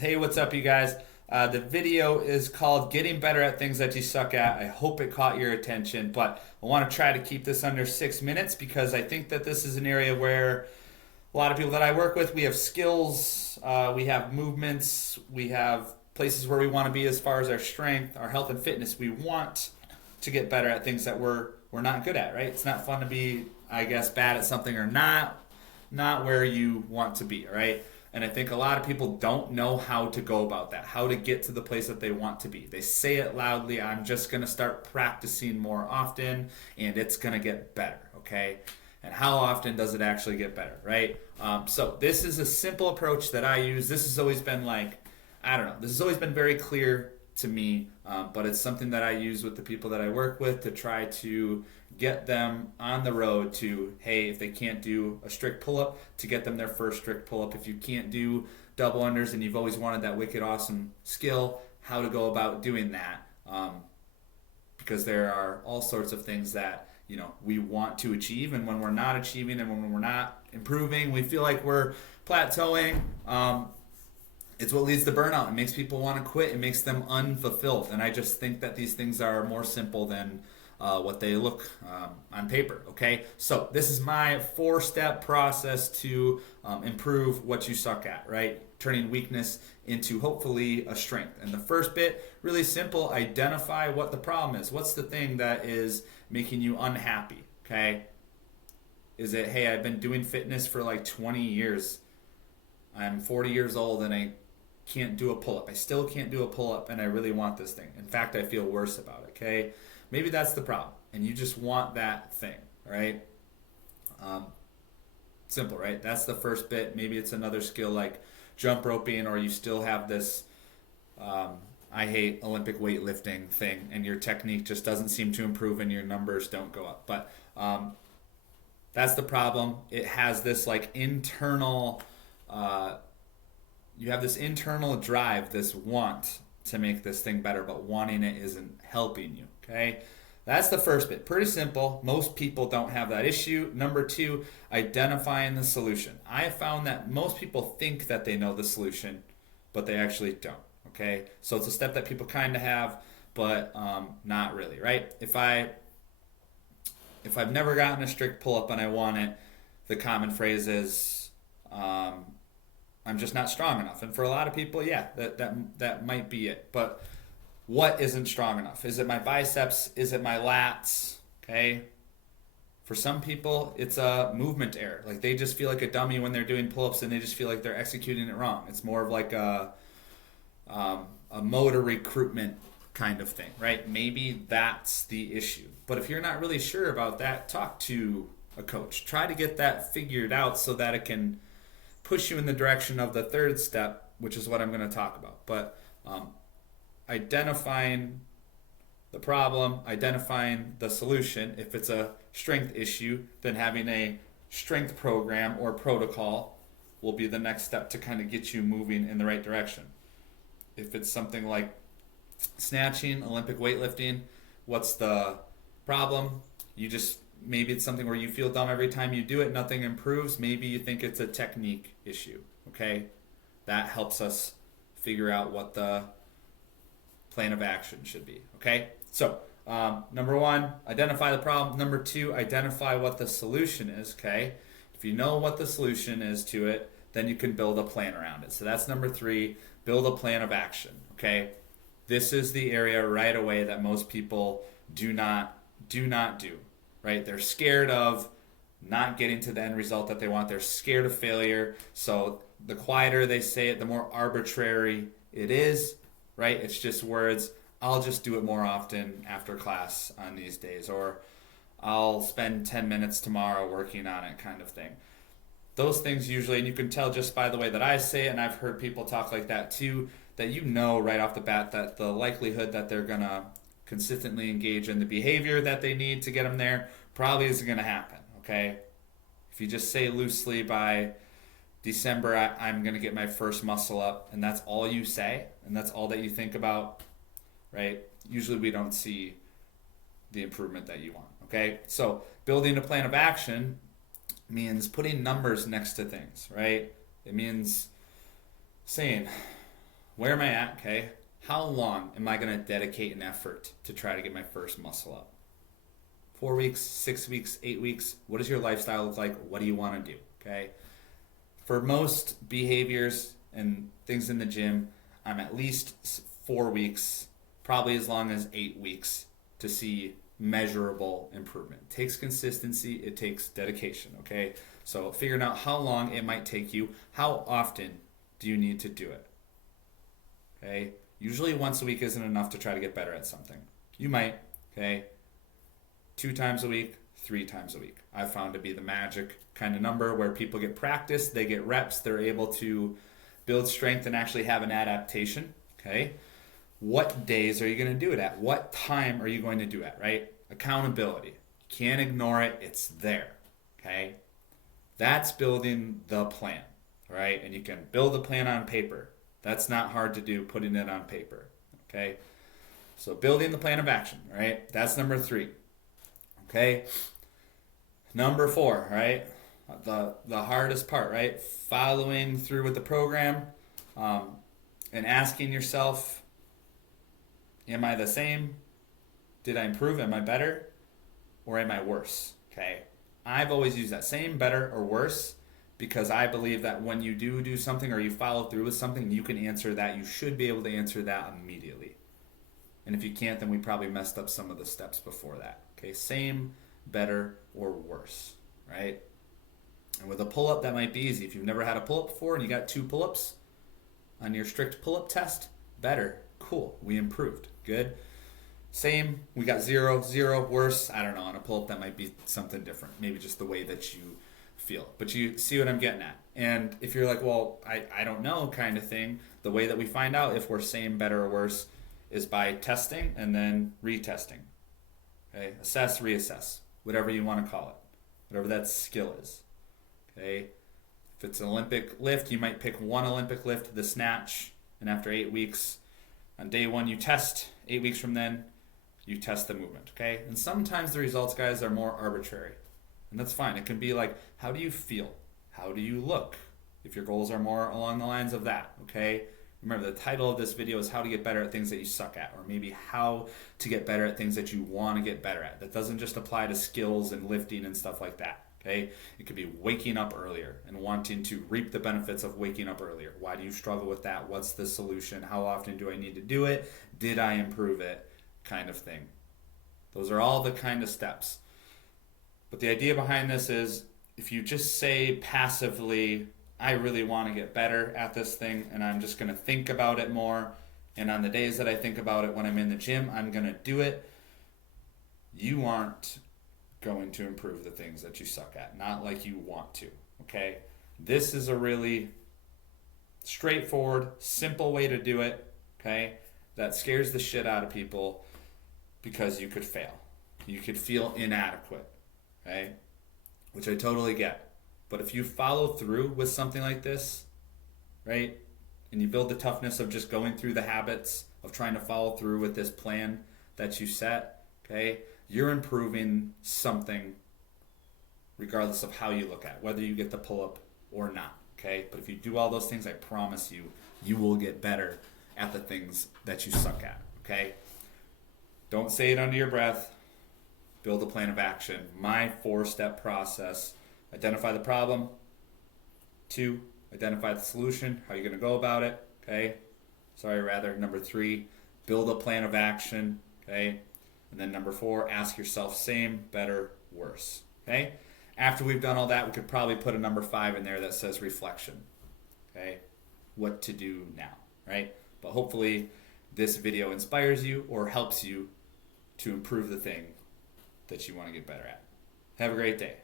Hey, what's up, you guys? The video is called Getting Better at Things That You Suck At. I hope it caught your attention, but I want to try to keep this under 6 minutes because I think that this is an area where a lot of people that I work with, we have skills, we have movements, we have places where we want to be as far as our strength, our health and fitness. We want to get better at things that we're not good at, right? It's not fun to be, I guess, bad at something or not where you want to be, right? And I think a lot of people don't know how to go about that, how to get to the place that they want to be. They say it loudly, I'm just going to start practicing more often and it's going to get better, okay? And how often does it actually get better, right? So this is a simple approach that I use. This has always been like, I don't know, this has always been very clear to me, but it's something that I use with the people that I work with to try to get them on the road to, hey, if they can't do a strict pull-up, to get them their first strict pull-up. If you can't do double unders and you've always wanted that wicked awesome skill, how to go about doing that. Because there are all sorts of things that we want to achieve, and when we're not achieving and when we're not improving, we feel like we're plateauing. It's what leads to burnout. It makes people want to quit. It makes them unfulfilled. And I just think that these things are more simple than what they look on paper. Okay, so this is my 4-step process to improve what you suck at, right? Turning weakness into hopefully a strength. And the first bit, really simple, identify what the problem is. What's the thing that is making you unhappy? Okay, is it, hey, I've been doing fitness for like 20 years. I'm 40 years old and I can't do a pull-up. I still can't do a pull-up and I really want this thing. In fact, I feel worse about it, okay? Maybe that's the problem and you just want that thing, right? Simple, right? That's the first bit. Maybe it's another skill like jump roping, or you still have this I hate Olympic weightlifting thing and your technique just doesn't seem to improve and your numbers don't go up. But that's the problem. It has this like internal you have this internal drive, this want to make this thing better, but wanting it isn't helping you. Okay, that's the first bit. Pretty simple. Most people don't have that issue. Number two, identifying the solution. I have found that most people think that they know the solution, but they actually don't. Okay, so it's a step that people kind of have, but not really, right? If I've never gotten a strict pull up and I want it, the common phrase is, I'm just not strong enough. And for a lot of people, yeah, that might be it. But what isn't strong enough? Is it my biceps? Is it my lats? Okay. For some people, it's a movement error. Like they just feel like a dummy when they're doing pull-ups, and they just feel like they're executing it wrong. It's more of like a motor recruitment kind of thing, right? Maybe that's the issue. But if you're not really sure about that, talk to a coach. Try to get that figured out so that it can push you in the direction of the third step, which is what I'm going to talk about. But identifying the problem, identifying the solution. If it's a strength issue, then having a strength program or protocol will be the next step to kind of get you moving in the right direction. If it's something like snatching, Olympic weightlifting, what's the problem? Maybe it's something where you feel dumb every time you do it, nothing improves. Maybe you think it's a technique issue, okay? That helps us figure out what the plan of action should be, okay? So, number one, identify the problem. Number two, identify what the solution is, okay? If you know what the solution is to it, then you can build a plan around it. So that's number three, build a plan of action, okay? This is the area right away that most people do not do, right? They're scared of not getting to the end result that they want. They're scared of failure. So the quieter they say it, the more arbitrary it is, right? It's just words. I'll just do it more often after class on these days, or I'll spend 10 minutes tomorrow working on it, kind of thing. Those things usually, and you can tell just by the way that I say it, and I've heard people talk like that too, that you know right off the bat that the likelihood that they're going to consistently engage in the behavior that they need to get them there probably isn't going to happen, okay? If you just say loosely by December, I'm going to get my first muscle up, and that's all you say, and that's all that you think about, right? Usually we don't see the improvement that you want, okay? So building a plan of action means putting numbers next to things, right? It means saying, where am I at? Okay. How long am I going to dedicate an effort to try to get my first muscle up? 4 weeks, 6 weeks, 8 weeks? What does your lifestyle look like? What do you want to do? Okay. For most behaviors and things in the gym, I'm at least 4 weeks, probably as long as 8 weeks to see measurable improvement. It takes consistency, it takes dedication, okay? So figuring out how long it might take you, how often do you need to do it? Okay? Usually once a week isn't enough to try to get better at something. You might, okay? 2 times a week, 3 times a week. I've found to be the magic kind of number where people get practice, they get reps, they're able to build strength and actually have an adaptation, okay? What days are you going to do it at? What time are you going to do it, right? Accountability. You can't ignore it. It's there, okay? That's building the plan, right? And you can build a plan on paper. That's not hard to do, putting it on paper, okay? So building the plan of action, right? That's number 3, okay? Number 4, right? The hardest part, right? Following through with the program and asking yourself, am I the same? Did I improve? Am I better? Or am I worse? Okay. I've always used that same, better, or worse because I believe that when you do something or you follow through with something, you can answer that. You should be able to answer that immediately. And if you can't, then we probably messed up some of the steps before that. Okay. Same, better, or worse. Right? And with a pull-up, that might be easy. If you've never had a pull-up before and you got 2 pull-ups on your strict pull-up test, better. Cool. We improved. Good. Same. We got 0, 0, worse. I don't know. On a pull-up, that might be something different. Maybe just the way that you feel. But you see what I'm getting at. And if you're like, well, I don't know kind of thing, the way that we find out if we're same, better, or worse is by testing and then retesting. Okay? Assess, reassess. Whatever you want to call it. Whatever that skill is. Okay? If it's an Olympic lift, you might pick one Olympic lift, the snatch, and after 8 weeks, on day 1 you test, 8 weeks from then, you test the movement, okay? And sometimes the results, guys, are more arbitrary. And that's fine. It can be like, how do you feel? How do you look? If your goals are more along the lines of that, okay? Remember, the title of this video is how to get better at things that you suck at, or maybe how to get better at things that you want to get better at. That doesn't just apply to skills and lifting and stuff like that. Okay? It could be waking up earlier and wanting to reap the benefits of waking up earlier. Why do you struggle with that? What's the solution? How often do I need to do it? Did I improve it? Kind of thing. Those are all the kind of steps. But the idea behind this is if you just say passively, I really want to get better at this thing and I'm just going to think about it more, and on the days that I think about it when I'm in the gym, I'm going to do it, you aren't going to improve the things that you suck at. Not like you want to, okay? This is a really straightforward, simple way to do it, okay? That scares the shit out of people because you could fail. You could feel inadequate, okay? Which I totally get. But if you follow through with something like this, right? And you build the toughness of just going through the habits of trying to follow through with this plan that you set, okay? You're improving something regardless of how you look at it, whether you get the pull-up or not, okay? But if you do all those things, I promise you, you will get better at the things that you suck at, okay? Don't say it under your breath. Build a plan of action. My 4-step process. Identify the problem. 2, identify the solution. How you're going to go about it, okay? Number 3, build a plan of action, okay? And then number 4, ask yourself same, better, worse. Okay? After we've done all that, we could probably put a number 5 in there that says reflection. Okay? What to do now, right? But hopefully this video inspires you or helps you to improve the thing that you want to get better at. Have a great day.